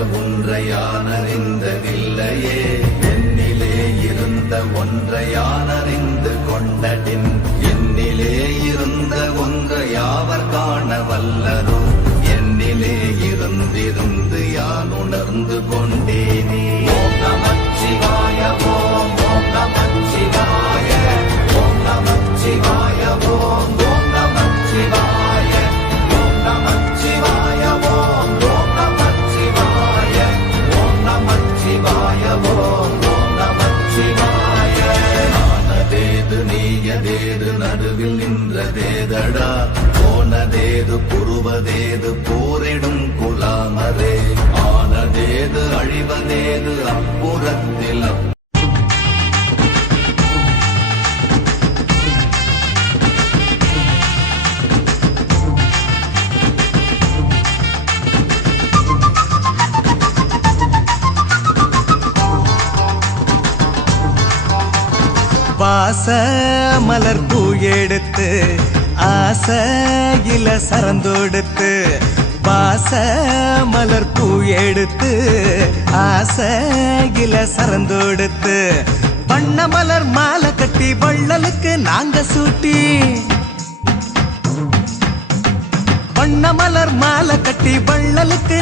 இருந்த ஒன்றை என்னிலே இருந்த ஒன்றையானறிந்து கொண்டடின் என்னிலே இருந்த ஒன்றையாவர் காண வல்லரோ என்னிலே இருந்திருந்து யான் உணர்ந்து கொண்டேனே. நடுவில் நின்றதேதடா? போனதேது புருவதேது போரிடும் குலாமரே. ஆனதேது அழிவதேது அப்புறத்தில் அப் வாச மலர் பூ எடுத்து ஆசையில சரந்தோடுத்து பாச மலர் பூ எடுத்து ஆசையில சரந்தோடுத்து வண்ண மலர் மாலை கட்டி வள்ளலுக்கு நாங்க சூட்டி. வண்ண மலர் மாலை கட்டி வள்ளலுக்கு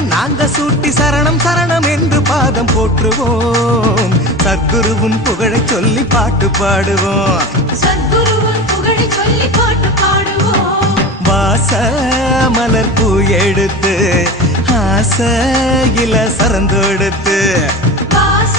சூட்டி சரணம் சரணம் என்று பாதம் போற்றுவோம். சத்குருவின் புகழைச் சொல்லி பாட்டு பாடுவோம். சத்குருவின் புகழை சொல்லி பாட்டு பாடுவோம். வாச மலர் பூ எடுத்து ஆசையில சரந்தொடுத்து வாச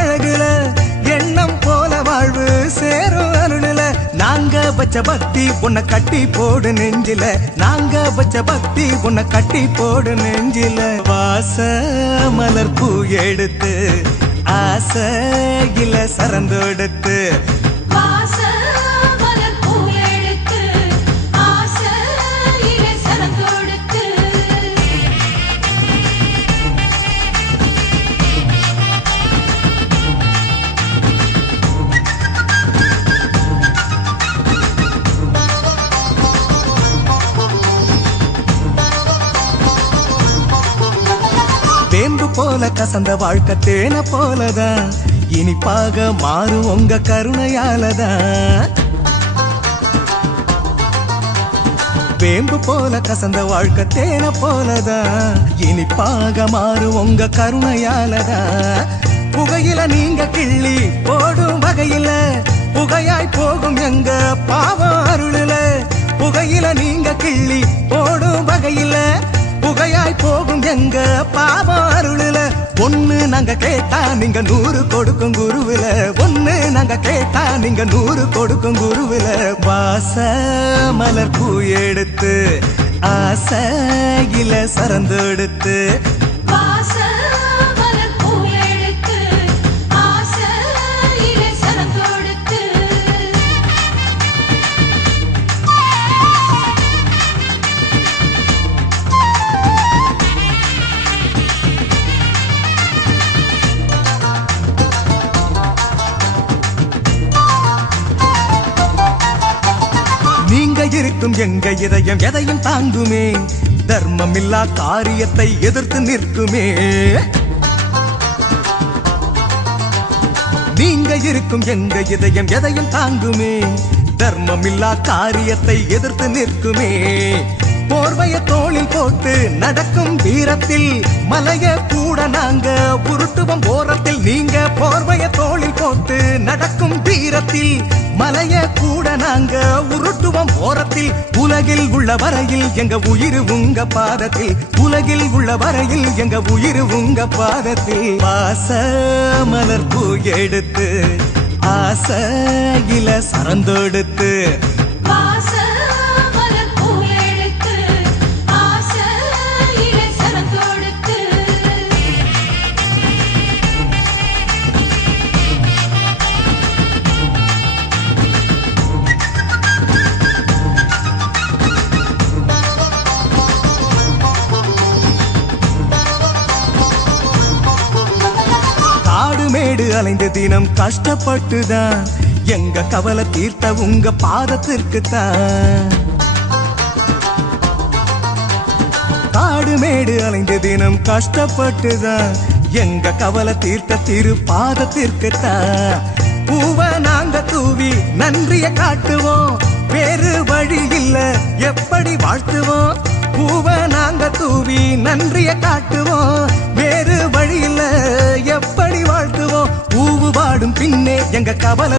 வச்ச பக்தி உன்னை கட்டி போடு நெஞ்சில. நாங்க வச்ச பக்தி உன்னை கட்டி போடு நெஞ்சில. வாச மலர் பூ எடுத்து ஆசையில சரந்தொடுத்து போல கசந்த வாழ்க்கை தேன போலதான் இனிப்பாக மாறு உங்க கருணையாலதான் வேம்பு போல கசந்த வாழ்க்கை தேன போலதான் இனிப்பாக மாறு உங்க கருணையாலதான் புகையில நீங்க கிள்ளி போடும் வகையில புகையாய் போகும் எங்க பாவம் அருளுல. புகையில நீங்க கிள்ளி போடும் வகையில புகையாய் போகும் எங்க பாவம் ஒன்னு ஒண்ணு நாங்க கேட்டா நீங்க நூறு கொடுக்கும் குருவில. ஒண்ணு நாங்க கேட்டா நீங்க நூறு கொடுக்கும் குருவில. வாச மலர் பூ எடுத்து ஆசையில சரந்தொடுத்து இருக்கும் எங்க இதயம் எதையும் தாங்குமே. தர்மம் இல்லா காரியத்தை எதிர்த்து நிற்குமே. நீங்க இருக்கும் எங்க இதயம் எதையும் தாங்குமே. தர்மம் இல்லா காரியத்தை எதிர்த்து நிற்குமே. போர்வைய தோளில் போட்டு நடக்கும் வீரத்தில் மலைய கூட நாங்க உருட்டுவோம் ஓரத்தில். நீங்க போர்வைய தோளில் போட்டு நடக்கும் வீரத்தில் மலைய கூட நாங்க உருட்டுவோம் ஓரத்தில். உலகில் உள்ள வரையில் எங்க உயிர் உங்க பாதத்தில். உலகில் உள்ள வரையில் எங்க உயிர் உங்க பாதத்தில். பாச மலர் பூ எடுத்து ஆசையில சரந்தொடுத்து மேடு அலைந்த தினம் கஷ்டப்பட்டுதான். எங்க கவலை தீர்த்த உங்க பாதத்திற்கு தான் காடு மேடு அலைந்த தினம் கஷ்டப்பட்டுதான். எங்க கவலை தீர்த்த திரு பாதத்திற்கு தான் பூவ நாங்க தூவி நன்றிய காட்டுவோம். வேறு வழி இல்ல எப்படி வாழ்த்துவோம்? பூவ நாங்க தூவி நன்றிய காட்டுவோம். பாடும் பின்னே எங்க கவலை